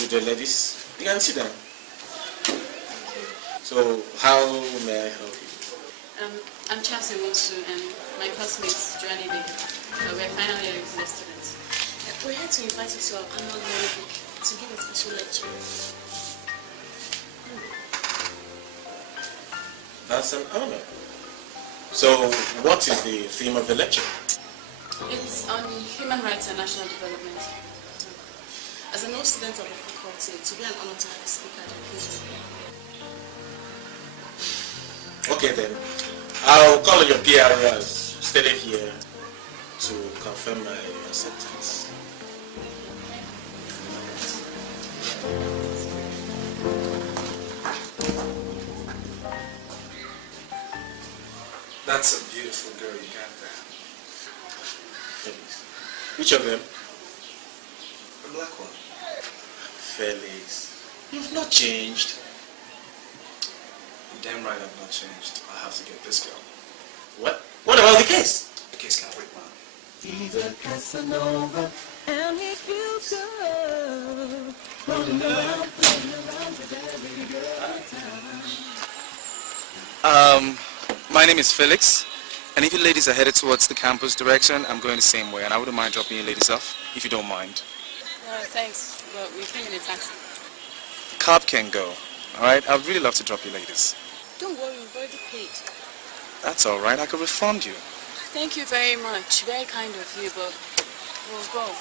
with the ladies. You can sit down. So, how may I help you? I'm Chelsea Wonsu and my classmate Genevieve. We're final year students. We're here to invite you to our annual Mary Book to give a special lecture. That's an honor. So, what is the theme of the lecture? It's on human rights and national development. As an old student of the faculty, to be an honor to have a speaker at the occasion. Okay then. I'll call on your PR as stated here to confirm my acceptance. That's a beautiful girl you got there. Felix. Which of them? The black one. Felix. You've not changed. You're damn right I've not changed. I have to get this girl. What? What about the case? The case can't wait, man. He's a Casanova, and he feels good. Rolling around with every girl in town. My name is Felix, and if you ladies are headed towards the campus direction, I'm going the same way, and I wouldn't mind dropping you ladies off, if you don't mind. Thanks, but we came in a taxi. Cab can go, alright? I'd really love to drop you ladies. Don't worry, we've already paid. That's alright, I could refund you. Thank you very much. Very kind of you, but we'll go.